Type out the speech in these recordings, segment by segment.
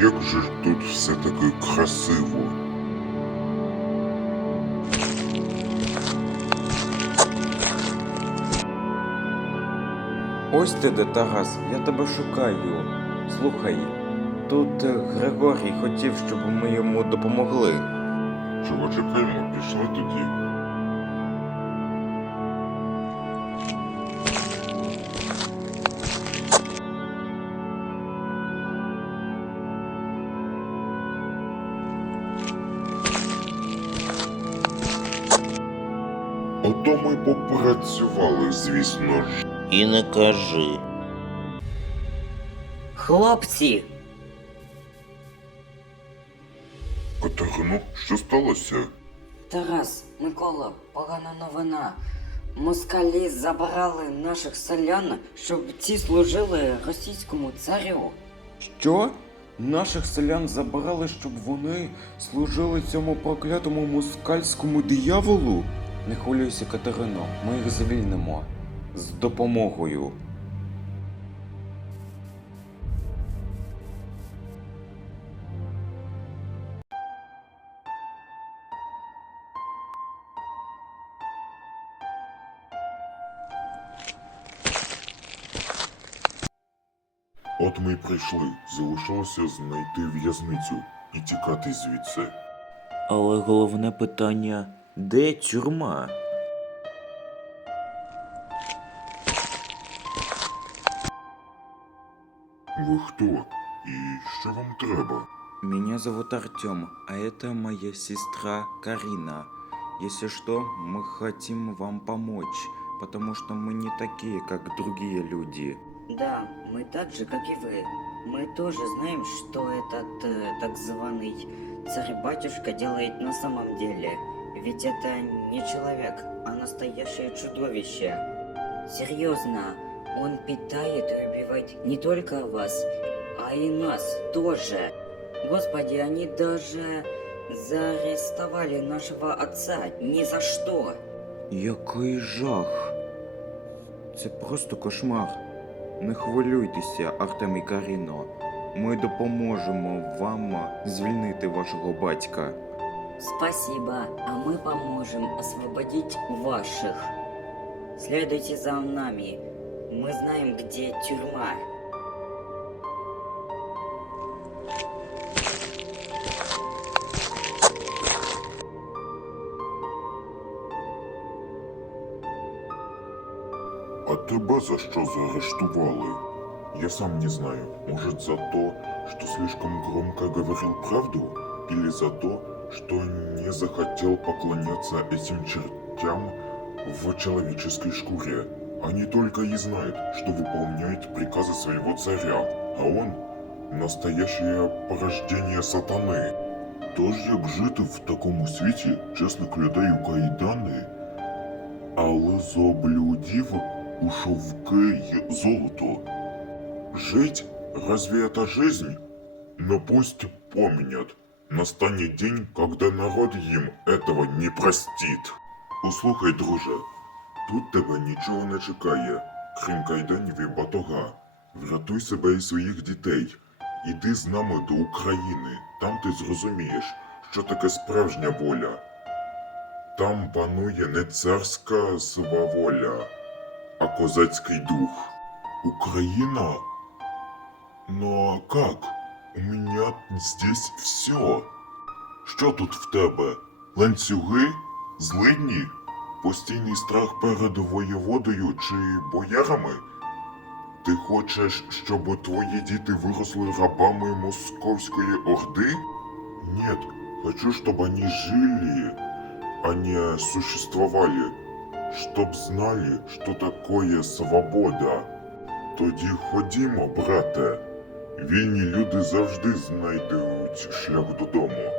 як же ж тут все таки красиво. Ось ти де, Тарас, я тебе шукаю. Слухай, тут Григорій хотів, щоб ми йому допомогли. Чого чекаємо? Пішли тоді. Ото ми попрацювали, звісно ж. І не кажи. Хлопці, Катерино, що сталося? Тарас, Микола, погана новина. Москалі забрали наших селян, щоб ці служили російському царю. Що? Наших селян забрали, щоб вони служили цьому проклятому москальському дияволу? Не хвилюйся, Катерино, ми їх звільнимо. З допомогою. От ми й прийшли. Залишилося знайти в'язницю і тікати звідси. Але головне питання де тюрма? Ви хто? І що вам треба? Меня зовут Артем, а это моя сестра Карина. Если что, мы хотим вам помочь, потому что мы не такие, как другие люди. Да, мы так же, как и вы. Мы тоже знаем, что этот э, так званый царь-батюшка делает на самом деле. Ведь это не человек, а настоящее чудовище. Серьезно, он питает и убивает не только вас, а и нас тоже. Господи, они даже заарестовали нашего отца ни за что. Який жах. Це просто кошмар. Не хвилюйтеся, Артем і Каріно. Ми допоможемо вам звільнити вашого батька. Спасибо, а мы поможем освободить ваших. Следуйте за нами. Мы знаем, где тюрьма. А тебя за что заарештовали? Я сам не знаю. Может за то, что слишком громко говорил правду? Или за то, что не захотел поклоняться этим чертям в человеческой шкуре? Они только и знают, что выполняют приказы своего царя, а он – настоящее порождение сатани. Тож як жити в такому світі чесних людей у кайдани, але з облюдів у шовки й золото. Жить? Разве это жизнь? Но пусть помнят. Настанет день, когда народ їм этого не простит. Послухай, друже, тут тебе нічого не чекає, крім кайданів і батога. Врятуй себе і своїх дітей. Іди з нами до України. Там ти зрозумієш, що таке справжня воля. Там панує не царська сваволя, а козацький дух. Украина? Ну а как? У меня здесь все. Що тут в тебе? Ланцюги? Злидні? Постійний страх перед воєводою чи боярами? Ти хочеш, щоб твої діти виросли рабами московської орди? Нет, хочу, чтобы они жили, а не существовали. Чтоб знали, що такое свобода. Тоді ходімо, брате. Вільні люди завжди знайдуть шлях додому.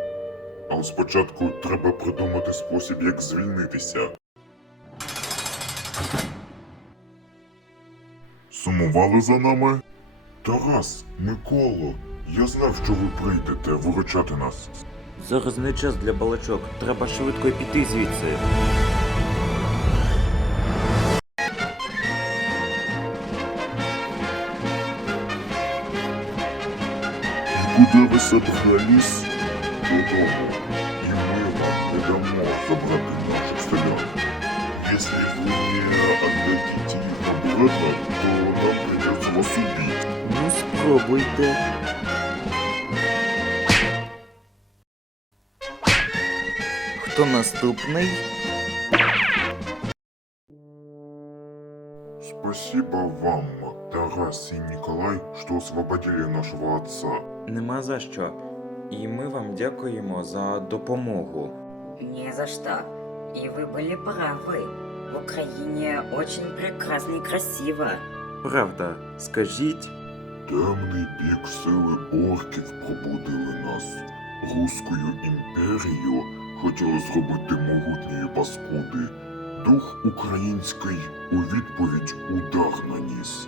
Але спочатку треба придумати спосіб, як звільнитися. Сумували за нами? Тарас, Миколо, я знав, що ви прийдете виручати нас. Зараз не час для балачок, треба швидко піти звідси. Куда ви собрались? Додому. І ми вам не дамо забрати наших селян. Если вы не отдадите их обратно, то нам придется вас убить. Ну, спробуйте. Хто наступний? Спасибо вам, Тарас и Николай, что освободили нашего отца. Нема за що. І ми вам дякуємо за допомогу. Не за что. И вы были правы. В Украине очень прекрасно и красиво. Правда, скажіть, Темний бік сили орків пробудили нас. Руською імперію хотіли зробити могутньої паскуди. Дух український у відповідь удар наніс.